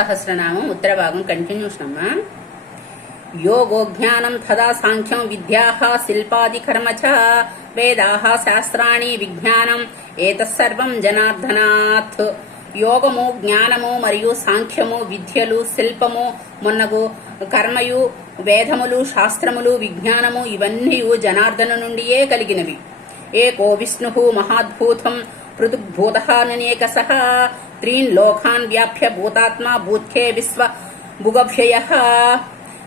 సహస్రనామం ఉత్తర భాగం కంటిన్యూషన్ అమ్మా. యోగో జ్ఞానం తదా సాంఖ్యం విద్యాః శిల్పాది కర్మ చ వేదాః శాస్త్రాణి విజ్ఞానం ఏతస్సర్వం జనార్దనాత్. యోగము, జ్ఞానము మరియు సాంఖ్యము, విద్యలు, శిల్పము మున్నగు కర్మయు, వేదములు, శాస్త్రములు, విజ్ఞానము ఇవన్నీ జనార్దన నుండియే కలిగినవి. ఏకో విష్ణు మహాద్భూతం పృథుగ్భూతః త్రీన్ లోకాన్ వ్యాప్య భూతాత్మా భూత్యే విశ్వ భుగభ్యయః.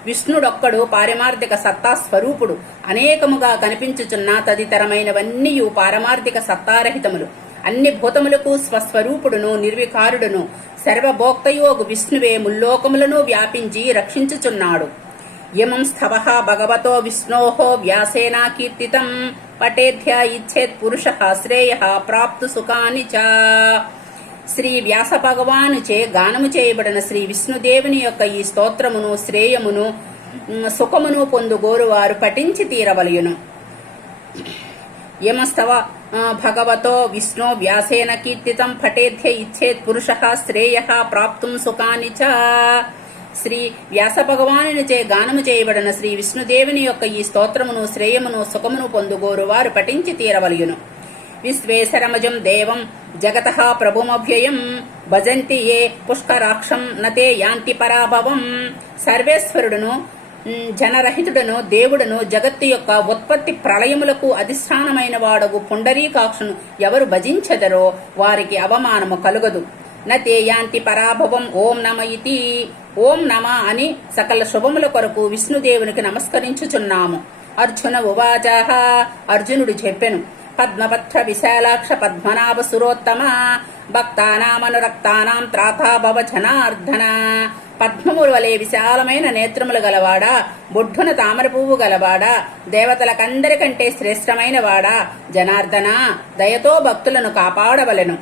విష్ణుడొక్కడు పారమార్థిక సత్తా స్వరూపుడు. అనేకముగా కనిపించుచున్న తదితరమైనవన్నీ పారమార్థిక సత్తారహితములు. అన్ని భూతములకు స్వస్వరూపుడును, నిర్వికారుడును, సర్వభోక్తయోగు విష్ణువే ముల్లోకములను వ్యాపించి రక్షించుచున్నాడు. యమం స్థవః భగవతో విష్ణోః వ్యాసేన కీర్తితం పఠేధ్య ఇచ్చేత్ పురుషః శ్రేయః ప్రాప్తు సుఖాని చ. శ్రీ వ్యాస భగవానుచే గానము చేయబడిన శ్రీ విష్ణుదేవుని యొక్క ఈ స్తోత్రమును, శ్రేయమును, సుఖమును పొందుగోరు వారు పఠించి తీరవలయును. యమస్తవ భగవతో విష్ణు వ్యాసేన కీర్తితం పఠేధ్య ఇచ్చేత్ పురుషః శ్రేయః ప్రాప్తుం సుఖాని చ. శ్రీ వ్యాస భగవానునిచే గానము చేయబడిన శ్రీ విష్ణుదేవుని యొక్క ఈ స్తోత్రమును, శ్రేయమును, సుఖమును పొందుగోరు వారు పఠించి తీరవలయును. విశ్వేశరమజం దేవం జగతః ప్రభుమవ్యయం భజంతి ఏ పుష్కరాక్షం నతే యాంతి పరాభవం. సర్వేశ్వరుడును, జనరహితుడును, దేవుడును, జగత్తు యొక్క ఉత్పత్తి ప్రళయములకు అధిష్టానమైన వాడగు పుండరీకాక్షును ఎవరు భజించెదరో వారికి అవమానము కలుగదు. నతే యాంతి పరాభవం. ఓం నమ ఇతి. ఓం నమ అని సకల శుభముల కొరకు విష్ణుదేవునికి నమస్కరించుచున్నాము. అర్జున ఉవాచ. అర్జునుడు చెప్పెను. పద్మపత్ర విశాలాక్ష పద్మనాభ సురోత్తమ భక్తానామనురక్తానాం త్రాతా భవ జనార్దన. పద్మముల వలె విశాలమైన నేత్రములు గలవాడా, బొడ్డున తామర పువ్వు గలవాడా, దేవతలకందరికంటే శ్రేష్టమైన వాడా, జనార్దన దయతో భక్తులను కాపాడవలెను.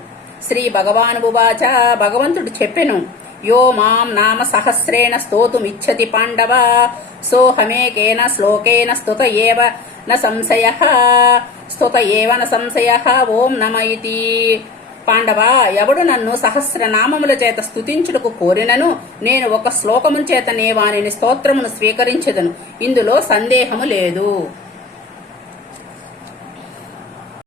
శ్రీ భగవానువాచ. భగవంతుడు చెప్పెను. యో మాం నామ సహస్రేణ స్తోతుమిచ్చతి పాండవ సోహమేకేన శ్లోకేన స్తుత ఏవ న సంశయః. స్తుత ఏవ న సంశయః. ఓం నమ ఇతి. పాండవ, ఎవడు నన్ను సహస్రనామముల చేత స్తుతించుటకు కోరినను నేను ఒక శ్లోకము చేతనే వానిని స్తోత్రమును స్వీకరించెదను. ఇందులో సందేహము లేదు.